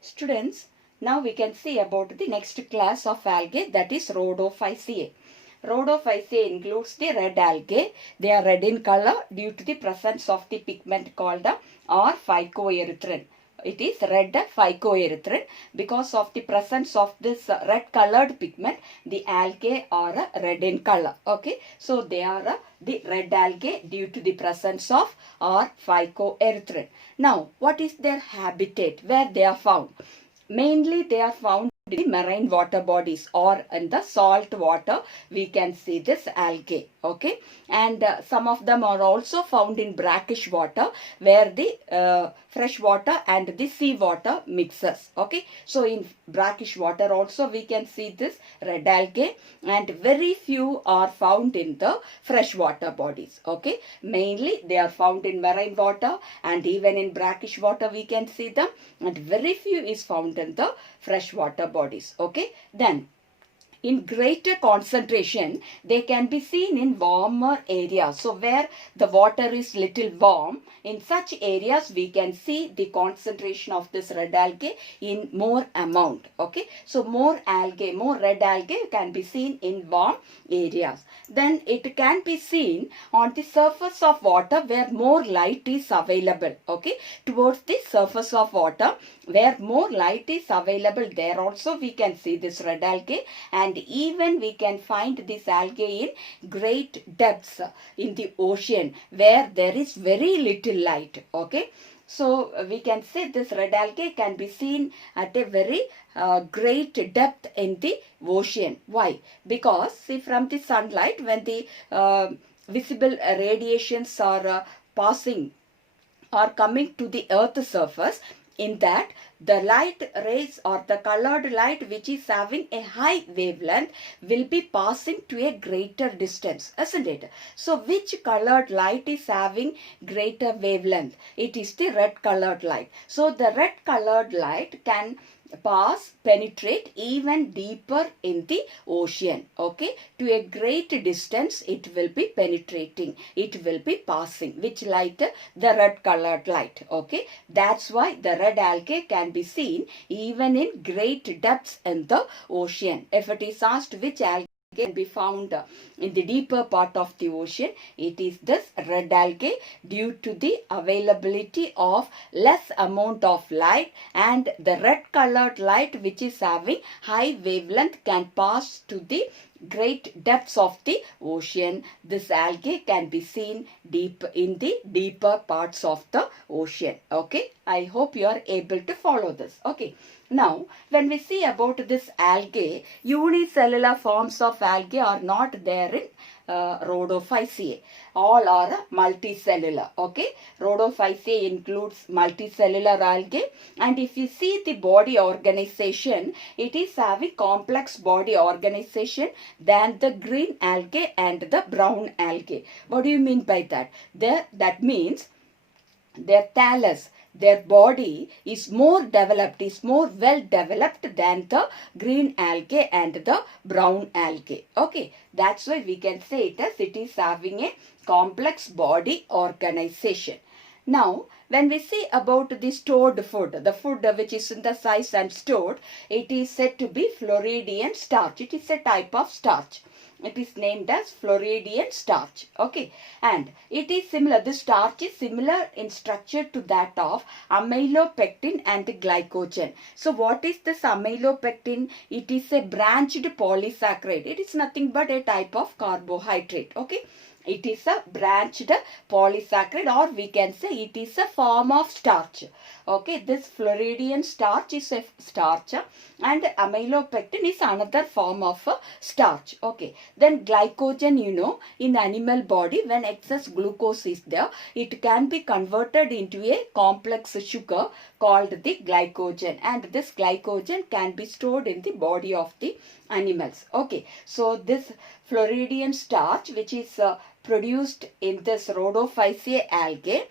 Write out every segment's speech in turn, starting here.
Students, now we can see about the next class of algae, that is Rhodophyceae. Rhodophyceae includes the red algae. They are red in color due to the presence of the pigment called phycoerythrin. It is red phycoerythrin. Because of the presence of this red colored pigment, the algae are red in color. Okay, so they are the red algae due to the presence of phycoerythrin. Now, what is their habitat? Where they are found? Mainly they are found in the marine water bodies or in the salt water. We can see this algae. Okay, and some of them are also found in brackish water where the fresh water and the sea water mixes. Okay, so in brackish water also we can see this red algae, and very few are found in the freshwater bodies. Okay, mainly they are found in marine water, and even in brackish water we can see them, and very few is found in the freshwater bodies. Okay, then in greater concentration they can be seen in warmer areas. So where the water is little warm, in such areas we can see the concentration of this red algae in more amount. Okay, so more algae, more red algae can be seen in warm areas. Then it can be seen on the surface of water where more light is available. Okay, towards the surface of water where more light is available, there also we can see this red algae, and even we can find this algae in great depths in the ocean where there is very little light. Okay, so we can say this red algae can be seen at a very great depth in the ocean. Why? Because see, from the sunlight, when the visible radiations are passing or coming to the earth's surface, in that the light rays or the colored light which is having a high wavelength will be passing to a greater distance, isn't it? So which colored light is having greater wavelength? It is the red colored light. So the red colored light can penetrate even deeper in the ocean. Okay, to a great distance it will be penetrating, it will be passing. Which light? The red colored light. Okay, that's why the red algae can be seen even in great depths in the ocean. If it is asked which algae can be found in the deeper part of the ocean, it is this red algae, due to the availability of less amount of light, and the red colored light which is having high wavelength can pass to the great depths of the ocean. This algae can be seen deep in the deeper parts of the ocean. Okay, I hope you are able to follow this. Okay, now when we see about this algae, unicellular forms of algae are not there in Rhodophyceae. All are multicellular. Okay, Rhodophyceae includes multicellular algae, and if you see the body organization, it is having complex body organization than the green algae and the brown algae. What do you mean by that? That means their thallus, their body is more developed, is more well developed than the green algae and the brown algae. Okay, that's why we can say it is having a complex body organization. Now, when we see about the stored food, the food which is synthesized and stored, it is said to be Floridian starch. It is a type of starch. It is named as Floridian starch. Okay, and it is similar, the starch is similar in structure to that of amylopectin and glycogen. So what is this amylopectin? It is a branched polysaccharide. It is nothing but a type of carbohydrate. Okay, it is a branched polysaccharide, or we can say it is a form of starch. Okay, this Floridian starch is a starch, and amylopectin is another form of starch. Okay, then glycogen, you know, in animal body, when excess glucose is there, it can be converted into a complex sugar called the glycogen, and this glycogen can be stored in the body of the animals. Okay, so this Floridian starch, which is produced in this Rhodophyceae algae,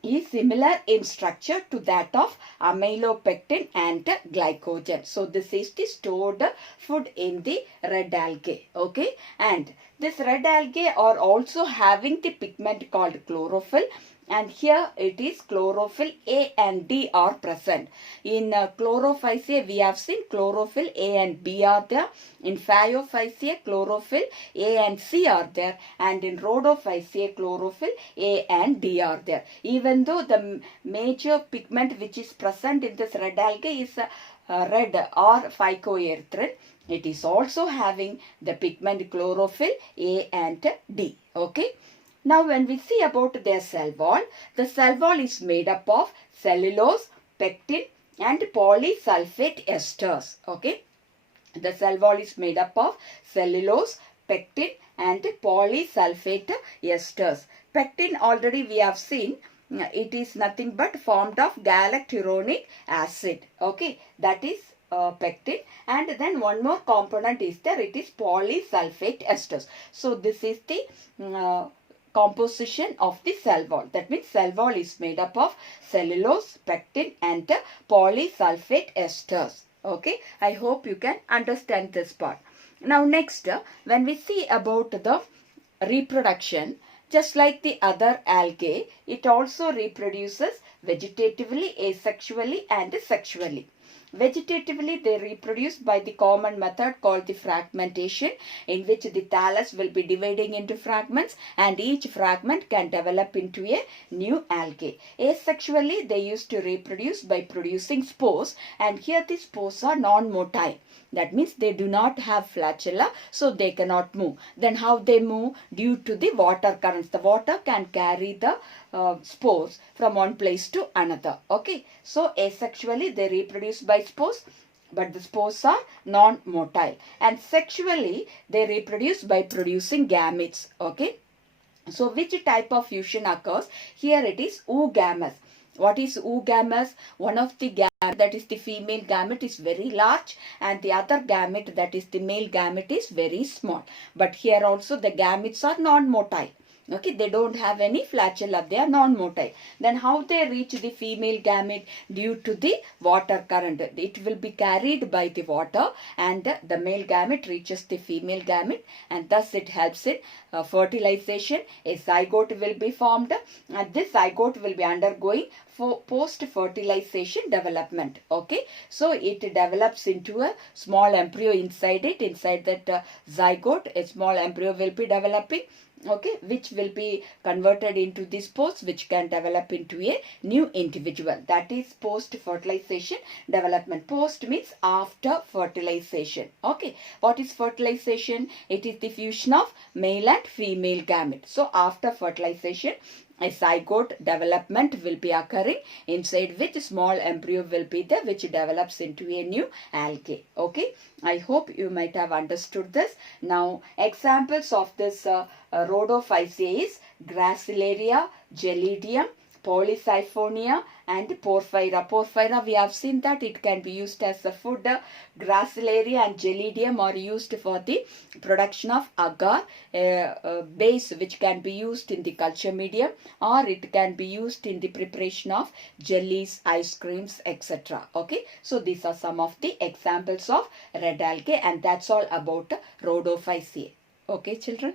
is similar in structure to that of amylopectin and glycogen. So this is the stored food in the red algae. Okay, and this red algae are also having the pigment called chlorophyll, and here it is chlorophyll A and D are present. In chlorophyceae we have seen chlorophyll A and B are there. In Phaeophyceae chlorophyll A and C are there, and in Rhodophyceae chlorophyll A and D are there. Even though the major pigment which is present in this red algae is red or phycoerythrin, it is also having the pigment chlorophyll A and D. Okay. Now when we see about their cell wall, the cell wall is made up of cellulose, pectin and polysulfate esters. Okay. The cell wall is made up of cellulose, pectin and polysulfate esters. Pectin already we have seen, it is nothing but formed of galacturonic acid. Okay. That is pectin, and then one more component is there, it is polysulfate esters. So this is the composition of the cell wall. That means cell wall is made up of cellulose, pectin and polysulfate esters. Okay, I hope you can understand this part. Now next, when we see about the reproduction, just like the other algae, it also reproduces vegetatively, asexually and sexually. Vegetatively, they reproduce by the common method called the fragmentation, in which the thallus will be dividing into fragments and each fragment can develop into a new algae. Asexually, they used to reproduce by producing spores, and here the spores are non-motile. That means they do not have flagella, so they cannot move. Then how they move? Due to the water currents. The water can carry the spores from one place to another. Okay. So asexually they reproduce by spores, but the spores are non-motile. And sexually they reproduce by producing gametes. Okay. So which type of fusion occurs? Here it is oogamous. What is oogamous? One of the gamete, that is the female gamete, is very large, and the other gamete, that is the male gamete, is very small. But here also the gametes are non-motile. Okay, they don't have any flagella, they are non-motile. Then how they reach the female gamete? Due to the water current. It will be carried by the water, and the male gamete reaches the female gamete, and thus it helps in fertilization. A zygote will be formed, and this zygote will be undergoing for post-fertilization development. Okay, so it develops into a small embryo inside it. Inside that zygote, a small embryo will be developing. Okay, which will be converted into the spores, which can develop into a new individual. That is post-fertilization development. Post means after fertilization. Okay, what is fertilization? It is the fusion of male and female gamete. So after fertilization, a zygote development will be occurring, inside which small embryo will be there, which develops into a new algae. Okay, I hope you might have understood this. Now examples of this Rhodophyceae is Gracilaria, Gelidium, Polysiphonia and Porphyra. Porphyra, we have seen that it can be used as a food. Gracilaria and Gelidium are used for the production of agar, base which can be used in the culture medium, or it can be used in the preparation of jellies, ice creams, etc. Okay, so these are some of the examples of red algae, and that's all about Rhodophyceae. Okay, children.